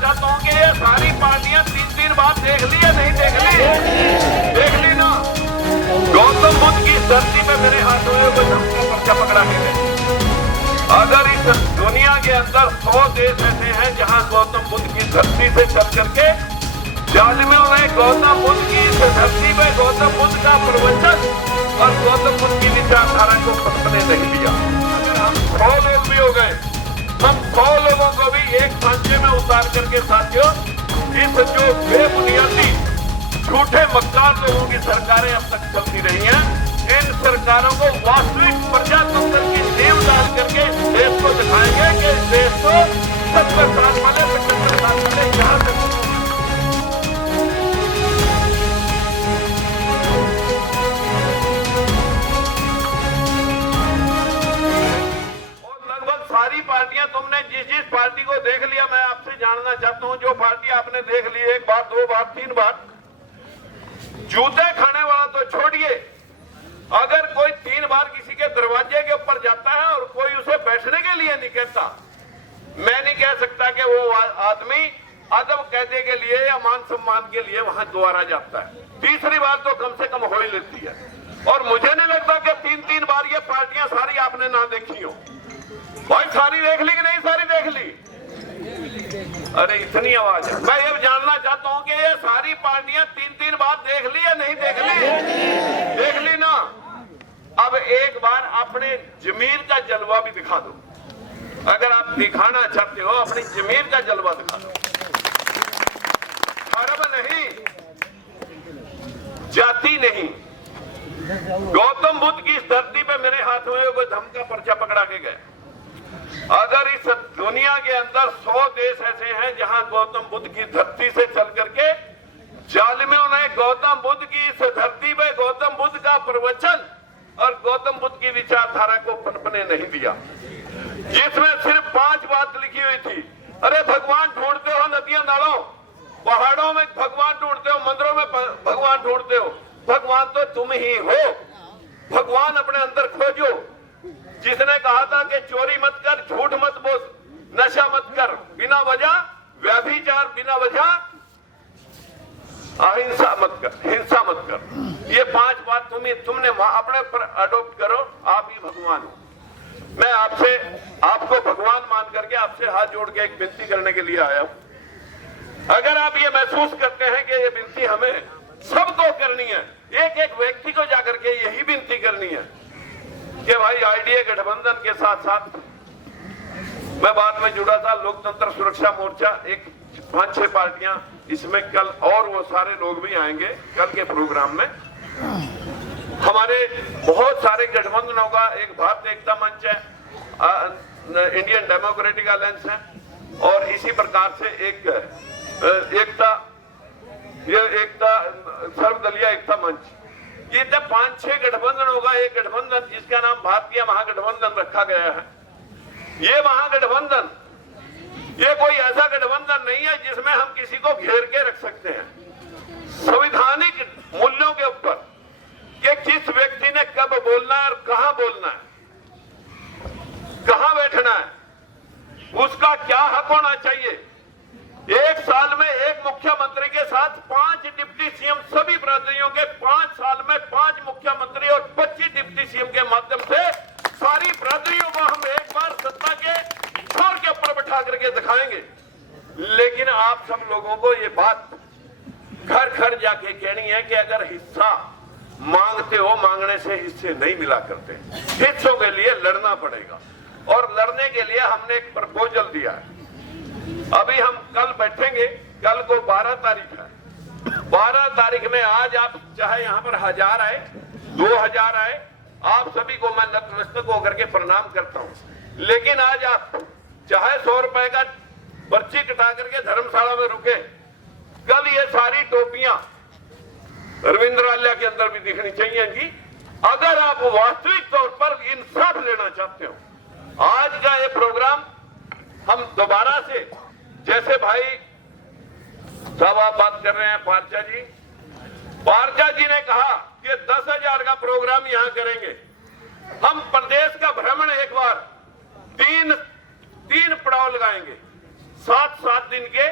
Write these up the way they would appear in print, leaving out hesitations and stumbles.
चाहता हूँ कि ये सारी पार्टियां 3-3 बार देख ली या नहीं देख ली? देख ली ना। गौतम बुद्ध की धरती पे मेरे हाथ हुए कोई धमकी पर्चा पकड़ा के गए। अगर इस दुनिया के अंदर 100 देश ऐसे हैं जहां गौतम बुद्ध की धरती से चल करके जालिमों ने गौतम बुद्ध की इस धरती पे गौतम बुद्ध का प्रवचन और गौतम बुद्ध की विचारधारा को पकड़ने नहीं दिया। अगर हम 100 लोग भी हो गए, हम 100 लोगों को भी एक सांचे में उतार करके साथियों, इस जो बेबुनियादी झूठे मक्कार लोगों की सरकारें अब तक चलती रही हैं, इन सरकारों को वास्तविक प्रजातंत्र की नींव डाल करके देश को दिखाएंगे कि देश को 70 साल वाले 75 साल वाले यहाँ तक सारी पार्टियां तुमने जिस पार्टी को देख लिया, मैं आपसे जानना चाहता हूं जो पार्टी आपने देख ली 1 बार 2 बार 3 बार, जूते खाने वाला तो छोड़िए, अगर कोई 3 बार किसी के दरवाजे के ऊपर जाता है और कोई उसे बैठने के लिए नहीं कहता, मैं नहीं कह सकता कि वो आदमी अदब कहने के लिए या मान सम्मान के लिए वहां दोबारा जाता है। तीसरी बार तो कम से कम हो ही लेती है। और मुझे नहीं लगता कि 3-3 बार ये पार्टियां सारी आपने ना देखी हो। भाई सारी देख ली कि नहीं सारी देख ली? अरे इतनी आवाज है। मैं ये जानना चाहता हूं कि ये सारी पार्टियां 3-3 बार देख ली या नहीं देख ली? देख ली ना। अब एक बार अपने जमीर का जलवा भी दिखा दो। अगर आप दिखाना चाहते हो अपनी जमीर का जलवा दिखा दो। धर्म नहीं, जाति नहीं। गौतम बुद्ध की इस धरती पे मेरे हाथ में कोई धम का पर्चा पकड़ा के गए। अगर इस दुनिया के अंदर 100 देश ऐसे हैं जहां गौतम बुद्ध की धरती से चल करके जालिमों ने गौतम बुद्ध की इस धरती पे गौतम बुद्ध का प्रवचन और गौतम बुद्ध की विचारधारा को पनपने नहीं दिया, जिसमें सिर्फ 5 बात लिखी हुई थी। अरे भगवान ढूंढते हो नदियों नालों, पहाड़ों में भगवान ढूंढते हो, मंदिरों में भगवान ढूंढते हो, भगवान तो तुम ही हो। भगवान अपने अंदर खोजो। जिसने कहा था कि चोरी मत कर, झूठ मत बोल, नशा मत कर, बिना वजह व्यभिचार, बिना वजह अहिंसा मत कर, हिंसा मत कर। ये 5 बात तुमने अपने पर अडॉप्ट करो, आप ही भगवान हो। मैं आपको भगवान मान करके आपसे हाथ जोड़ के एक विनती करने के लिए आया हूं। अगर आप ये महसूस करते हैं कि ये विनती हमें सबको करनी है, एक व्यक्ति को जाकर के यही विनती करनी है कि भाई आईडीए गठबंधन के साथ साथ मैं बाद में जुड़ा था, लोकतंत्र सुरक्षा मोर्चा, एक 5-6 पार्टियां इसमें कल, और वो सारे लोग भी आएंगे कल के प्रोग्राम में। हमारे बहुत सारे गठबंधनों का एक भारतीय एकता मंच है, इंडियन डेमोक्रेटिक अलायंस है, और इसी प्रकार से एक सर्वदलीय एकता मंच। ये 5-6 गठबंधन होगा। एक गठबंधन जिसका नाम भारतीय महागठबंधन रखा गया है। ये महागठबंधन ये कोई ऐसा गठबंधन नहीं है जिसमें हम किसी को घेर के रख सकते हैं। संवैधानिक मूल्यों के ऊपर कि किस व्यक्ति ने कब बोलना है और कहां बोलना है, कहां बैठना है, उसका क्या हक होना चाहिए। 1 साल में एक मुख्यमंत्री के साथ 5 डिप्टी सीएम, सभी बिरादरियों के 5 साल में 5 मुख्यमंत्री और 25 डिप्टी सीएम के माध्यम से सारी बिरादरियों को हम एक बार सत्ता के छोर के ऊपर बैठा करके दिखाएंगे। लेकिन आप सब लोगों को ये बात घर घर जाके कहनी है कि अगर हिस्सा मांगते हो, मांगने से हिस्से नहीं मिला करते, हिस्सों के लिए लड़ना पड़ेगा। और लड़ने के लिए हमने एक प्रपोजल दिया है। अभी हम कल बैठेंगे, कल को 12 तारीख है। 12 तारीख में आज आप चाहे यहाँ पर 1000 आए, 2000 आए, आप सभी को मैं नतमस्तक होकर के प्रणाम करता हूँ। लेकिन आज आप चाहे 100 रुपए का पर्ची कटा करके धर्मशाला में रुके, कल ये सारी टोपियां रविंद्रालय के अंदर भी दिखनी चाहिए जी। अगर आप वास्तविक तौर पर इंसाफ लेना चाहते हो, आज का ये प्रोग्राम हम दोबारा से, जैसे भाई साहब आप बात कर रहे हैं पारचा जी ने कहा कि 10,000 का प्रोग्राम यहां करेंगे। हम प्रदेश का भ्रमण एक बार 3 पड़ाव लगाएंगे, 7-7 दिन के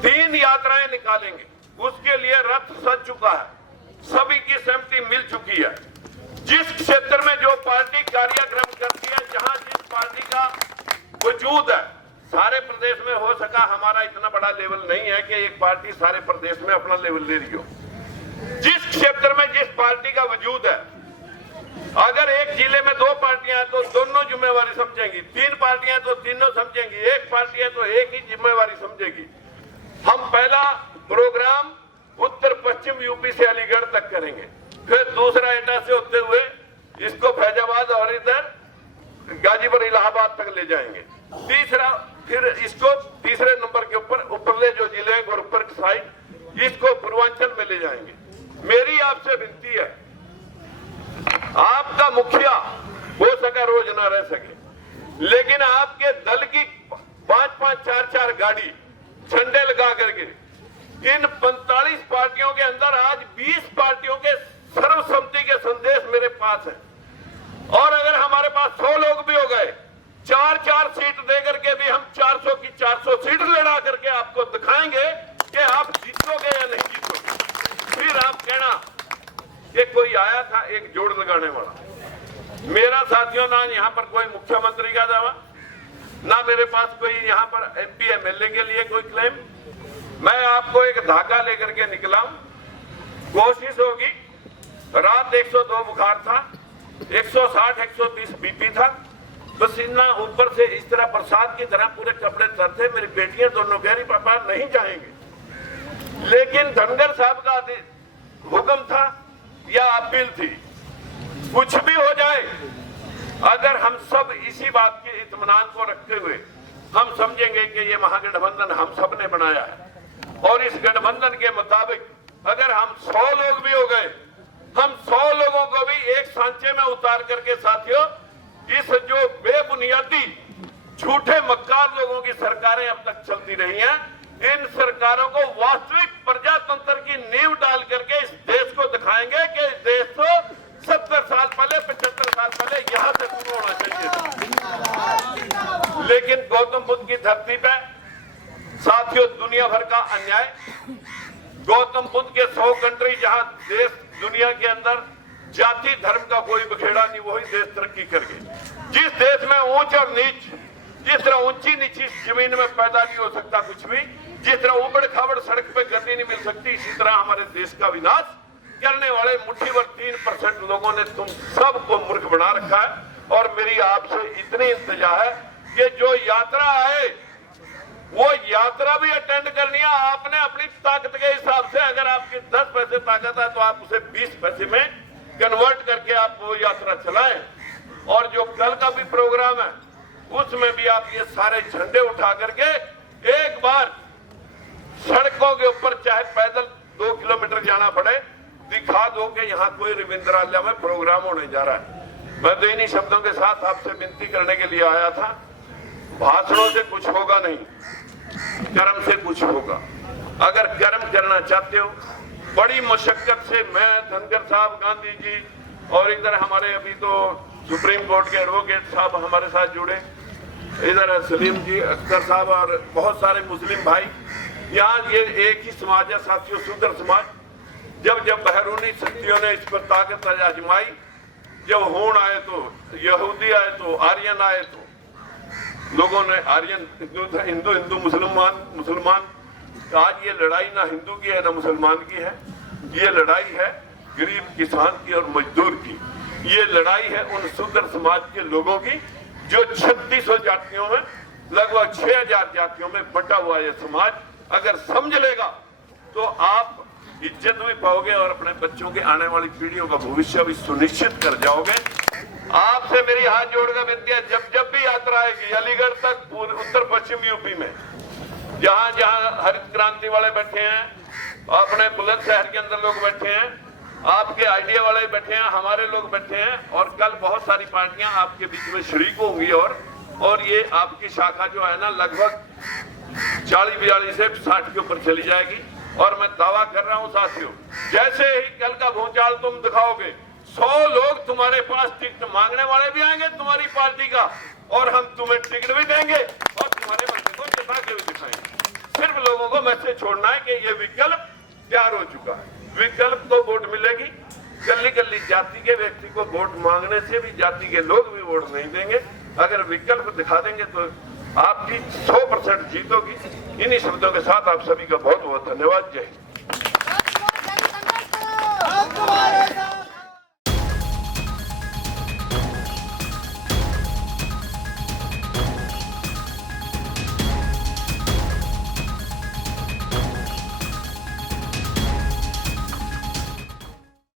3 यात्राएं निकालेंगे, उसके लिए रथ सज चुका है, सभी की सहमति मिल चुकी है। जिस क्षेत्र में जो पार्टी कार्यक्रम करती है, जहां जिस पार्टी का वजूद है, सारे प्रदेश में हो सका, हमारा इतना बड़ा लेवल नहीं है कि एक पार्टी सारे प्रदेश में अपना लेवल ले रही हो। जिस क्षेत्र में जिस पार्टी का वजूद है, अगर एक जिले में 2 पार्टियां हैं तो दोनों जिम्मेवारी समझेंगी, 3 पार्टियां तो तीनों समझेंगी, एक पार्टी है तो एक ही जिम्मेवारी समझेगी। हम पहला प्रोग्राम उत्तर पश्चिम यूपी से अलीगढ़ तक करेंगे, फिर दूसरा एटा से होते हुए इसको फैजाबाद और इधर गाजीपुर इलाहाबाद तक ले जाएंगे। तीसरा फिर इसको तीसरे नंबर के ऊपर ऊपरले जो जिले हैं और ऊपर की साइड इसको पूर्वांचल में ले जाएंगे। मेरी आपसे विनती है, आपका मुखिया हो सका रोज ना रह सके, लेकिन आपके दल की 5-5, 4-4 गाड़ी झंडे लगा करके इन 45 पार्टियों के अंदर आज 20 पार्टियों के सर्वसम्मति के संदेश मेरे पास है। और अगर हमारे पास 100 लोग भी हो गए, 4-4 सीट देकर के भी हम 400 की 400 सीट लड़ा करके आपको दिखाएंगे कि आप जीतोगे या नहीं जीतोगे। फिर आप कहना कि कोई आया था एक जोड़ लगाने वाला। मेरा साथियों, ना यहाँ पर कोई मुख्यमंत्री का दावा, ना मेरे पास कोई यहाँ पर MP MLA के लिए कोई क्लेम। मैं आपको एक धागा लेकर के निकला हूं। कोशिश होगी, रात 102 बुखार था, 160-130 BP था, पसीना ऊपर से इस तरह बरसात की तरह पूरे कपड़े तर थे। मेरी बेटियां दोनों कह रही पापा नहीं जाएंगे, लेकिन धनगर साहब का हुक्म था या अपील थी, कुछ भी हो जाए, अगर हम सब इसी बात के इत्मीनान को रखते हुए हम समझेंगे कि ये महागठबंधन हम सब ने बनाया है, और इस गठबंधन के मुताबिक अगर हम 100 लोग भी हो गए, हम 100 लोगों को भी एक सांचे में उतार करके साथियों, इस जो बेबुनियादी झूठे मक्कार लोगों की सरकारें अब तक चलती रही हैं, इन सरकारों को वास्तविक प्रजातंत्र की नींव डाल करके इस देश को दिखाएंगे कि इस देश को 70 साल पहले, 75 साल पहले यहां से शुरू होना चाहिए। लेकिन गौतम बुद्ध की धरती पे साथियों दुनिया भर का अन्याय, गौतम बुद्ध के 100 कंट्री, जहां देश दुनिया के अंदर जाति धर्म का कोई बखेड़ा नहीं, वही देश तरक्की कर गए। जिस देश में ऊंच और नीच, जिस तरह ऊंची नीची जमीन में पैदा नहीं हो सकता कुछ भी, जिस तरह उबड़ खाबड़ सड़क पे गति नहीं मिल सकती, इसी तरह हमारे देश का विनाश करने वाले मुट्ठी भर 3% लोगों ने तुम सबको मूर्ख बना रखा है। और मेरी आपसे इतनी इल्तिजा है कि जो यात्रा आए वो यात्रा भी अटेंड करनी है। आपने अपनी ताकत के हिसाब से, अगर आपकी 10 पैसे ताकत है तो आप उसे 20 पैसे में कन्वर्ट करके आप वो यात्रा चलाएं। और जो कल का भी प्रोग्राम है उसमें भी आप ये सारे झंडे उठा करके एक बार सड़कों के ऊपर चाहे पैदल 2 किलोमीटर जाना पड़े, दिखा दो कि यहाँ कोई रविंद्रालय में प्रोग्राम होने जा रहा है। मैं तो इन्हीं शब्दों के साथ आपसे विनती करने के लिए आया था। भाषणों से कुछ होगा नहीं, कर्म से कुछ होगा। अगर कर्म करना चाहते हो, बड़ी मशक्कत से मैं, धनगर साहब, गांधी जी और इधर हमारे अभी तो सुप्रीम कोर्ट के एडवोकेट साहब हमारे साथ जुड़े, इधर सलीम जी, अख्तर साहब और बहुत सारे मुस्लिम भाई, यहाँ ये एक ही समाज है साथियों, शूद्र समाज। जब जब बहरूनी शक्तियों ने इस पर ताकत आजमाई, जब हूण आए तो यहूदी आए तो आर्यन आए तो लोगों ने आर्यन हिंदू मुसलमान। आज ये लड़ाई ना हिंदू की है ना मुसलमान की है, ये लड़ाई है गरीब किसान की और मजदूर की। ये लड़ाई है उन शूद्र समाज के लोगों की जो 3600 जातियों में, लगभग 6000 जातियों में बटा हुआ ये समाज अगर समझ लेगा तो आप इज्जत भी पाओगे और अपने बच्चों के आने वाली पीढ़ियों का भविष्य भी सुनिश्चित कर जाओगे। आपसे मेरी हाथ जोड़कर विनती है, जब जब भी यात्रा आएगी अलीगढ़ तक, उत्तर पश्चिम यूपी में, जहां जहां हरित क्रांति वाले बैठे हैं, अपने बुलंदशहर के अंदर लोग बैठे हैं, आपके आइडिया वाले बैठे हैं, हमारे लोग बैठे हैं, और कल बहुत सारी पार्टियां आपके बीच में शरीक होंगी। और ये आपकी शाखा जो है ना लगभग 40-42 से 60 के ऊपर चली जाएगी। और मैं दावा कर रहा हूं साथियों, जैसे ही कल का भूचाल तुम दिखाओगे, 100 लोग तुम्हारे पास टिकट मांगने वाले भी आएंगे तुम्हारी पार्टी का, और हम तुम्हें टिकट भी देंगे और तुम्हारे बच्चे को जिता के भी दिखाएंगे। सिर्फ लोगों को मैसेज छोड़ना है कि ये विकल्प तैयार हो चुका है। विकल्प को वोट मिलेगी। गली गली जाति के व्यक्ति को वोट मांगने से भी जाति के लोग भी वोट नहीं देंगे। अगर विकल्प दिखा देंगे तो आपकी 100% जीत होगी। इन्हीं शब्दों के साथ आप सभी का बहुत बहुत धन्यवाद। जय हिंद।